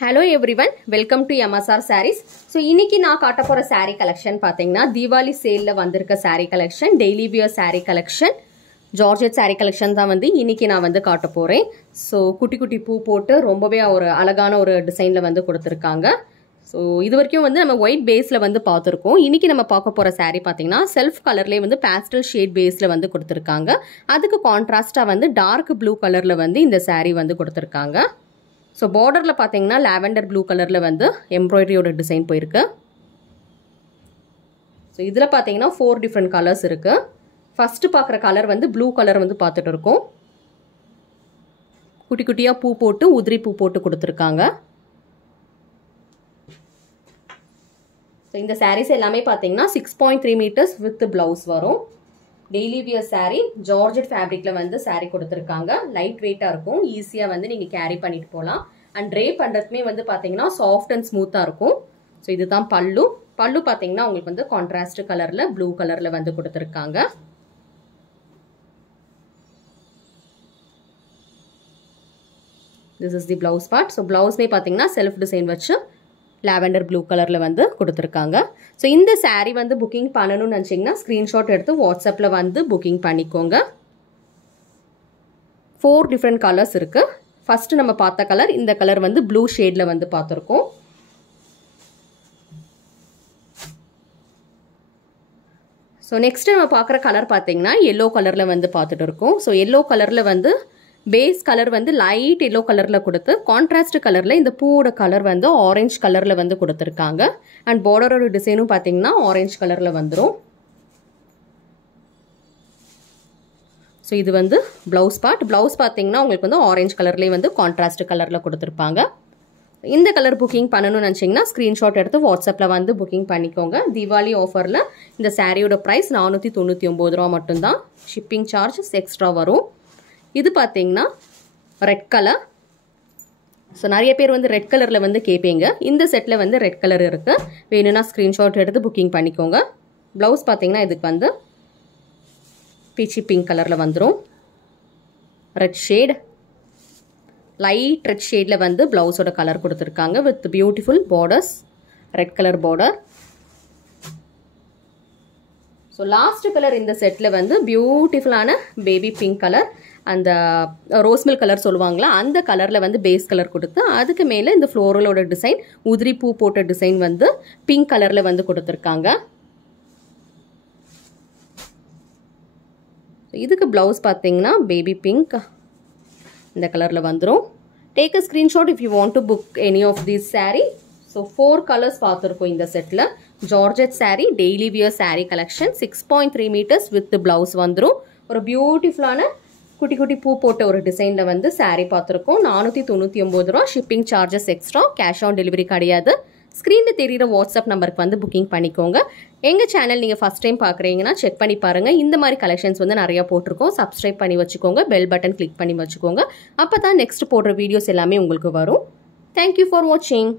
Hello everyone, welcome to MSR Sarees. So, இன்னைக்கு நான் காட்ட போற saree collection பாத்தீங்கன்னா தீபாவளி சேல்ல வந்திருக்க saree collection, daily wear saree collection, Georgette saree collection தான் வந்து இன்னைக்கு நான் வந்து காட்ட போறேன். So, குட்டி குட்டி பூ போட்டு ரொம்பவே ஒரு அழகான ஒரு டிசைன்ல வந்து கொடுத்திருக்காங்க. So, இது வரைக்கும் வந்து நம்ம white baseல வந்து பார்த்திருக்கோம். இன்னைக்கு நம்ம பார்க்க போற saree பாத்தீங்கன்னா self colorலயே வந்து pastel shade baseல வந்து கொடுத்திருக்காங்க. அதுக்கு கான்ட்ராஸ்டா வந்து dark blue colorல வந்து இந்த saree வந்து கொடுத்திருக்காங்க. So, border la pathina lavender blue color la vandu embroidery oda design poirukku. So, idhula pathina 4 different colors irukku. First paakra color vandu blue color vandu paathittu irukom. Kutti kuttiya poo pottu udri poo pottu kuduthirukanga. So, இந்த sarees ellame pathina 6.3 meters with the blouse varum. Daily wear saree, Georgette fabric la வந்து saree கொடுத்திருக்காங்க. Light வெயிட்டா இருக்கும். ஈஸியா வந்து நீங்க carry பண்ணிட்டு போலாம். அண்ட் drape பண்றதுமே வந்து பாத்தீங்கன்னா சாஃப்ட் அண்ட் ஸ்மூத்தா இருக்கும். சோ இதுதான் பல்லு. பல்லு பாத்தீங்கன்னா உங்களுக்கு வந்து கான்ட்ராஸ்ட் கலர்ல ப்ளூ கலர்ல வந்து கொடுத்திருக்காங்க. This is the blouse part. So blouse மே பாத்தீங்கன்னா செல்ஃப் டிசைன் வச்சு lavender blue colorல வந்து கொடுத்திருக்காங்க. So இந்த saree வந்து booking பண்ணனும்னு நினைச்சீங்கன்னா screenshot எடுத்து WhatsAppல வந்து booking பண்ணிக்கோங்க. 4 different colors இருக்கு. First நம்ம பார்த்த கலர் இந்த கலர் வந்து blue shadeல வந்து பார்த்திருக்கோம். So next நம்ம பார்க்குற கலர் பாத்தீங்கன்னா yellow கலர்ல வந்து பார்த்துட்டு இருக்கோம். So yellow கலர்ல வந்து பேஸ் கலர் வந்து லைட் yellow கலர்ல கொடுத்து கான்ட்ராஸ்ட் கலர்ல இந்த பூவோட கலர் வந்து ஆரஞ்சு கலர்ல வந்து கொடுத்திருக்காங்க. அண்ட் பார்டரோட டிசைனும் பாத்தீங்கன்னா ஆரஞ்சு கலர்ல வந்துரும். சோ இது வந்து ப்ளவுஸ் பார்ட். ப்ளவுஸ் பாத்தீங்கன்னா உங்களுக்கு வந்து ஆரஞ்சு கலர்லயே வந்து கான்ட்ராஸ்ட் கலர்ல கொடுத்திருப்பாங்க. இந்த கலர் புக்கிங் பண்ணணும்னு நினைச்சீங்கன்னா ஸ்கிரீன்ஷாட் எடுத்து வாட்ஸ்அப்ல வந்து புக்கிங் பண்ணிக்கோங்க. தீபாவளி ஆஃபர்ல இந்த சாரியோட பிரைஸ் 499 ரூபாய் மட்டும்தான். ஷிப்பிங் சார்ஜஸ் எக்ஸ்ட்ரா வரும். இது பாத்தீங்கன்னா ரெட் கலர். ஸோ நிறைய பேர் வந்து ரெட் கலரில் வந்து கேட்பீங்க. இந்த செட்டில் வந்து ரெட் கலர் இருக்கு. வேணும்னா ஸ்க்ரீன்ஷாட் எடுத்து புக்கிங் பண்ணிக்கோங்க. ப்ளவுஸ் பார்த்தீங்கன்னா இதுக்கு வந்து பீச்சி பிங்க் கலரில் வந்துடும். ரெட் ஷேட், லைட் ரெட் ஷேடில் வந்து ப்ளவுஸோட கலர் கொடுத்துருக்காங்க with beautiful borders, red colour border. So last colour இந்த செட்டில் வந்து பியூட்டிஃபுல்லான பேபி பிங்க் கலர், அந்த ரோஸ் மில்க் கலர் சொல்லுவாங்களா அந்த கலரில் வந்து பேஸ் கலர் கொடுத்து அதுக்கு மேலே இந்த ஃப்ளோரலோட டிசைன் உதிரி பூ போட்ட டிசைன் வந்து பிங்க் கலரில் வந்து கொடுத்துருக்காங்க. இதுக்கு ப்ளவுஸ் பார்த்தீங்கன்னா பேபி பிங்க் இந்த கலரில் வந்துடும். Take a screenshot if you want to book any of this saree. So 4 colours பார்த்துருக்கோம் இந்த செட்டில். Georgette saree, daily wear saree collection 6.3 meters with blouse வந்துடும். ஒரு பியூட்டிஃபுல்லான குட்டி குட்டி பூ போட்ட ஒரு டிசைன்ல வந்து saree பார்த்துருக்கோம். 499 ரூபா. Shipping charges extra. Cash on delivery கிடையாது. ஸ்க்ரீன்ல தெரியுற வாட்ஸ்அப் நம்பருக்கு வந்து புக்கிங் பண்ணிக்கோங்க. எங்க சேனல் நீங்க ஃபர்ஸ்ட் டைம் பாக்குறீங்கன்னா செக் பண்ணி பாருங்க. இந்த மாதிரி கலெக்ஷன்ஸ் வந்து நிறைய போட்டிருக்கோம். சப்ஸ்கிரைப் பண்ணி வச்சுக்கோங்க. பெல் பட்டன் கிளிக் பண்ணி வச்சுக்கோங்க. அப்பதான் நெக்ஸ்ட் போடுற வீடியோஸ் எல்லாமே உங்களுக்கு வரும். தேங்க்யூ ஃபார் வாட்சிங்.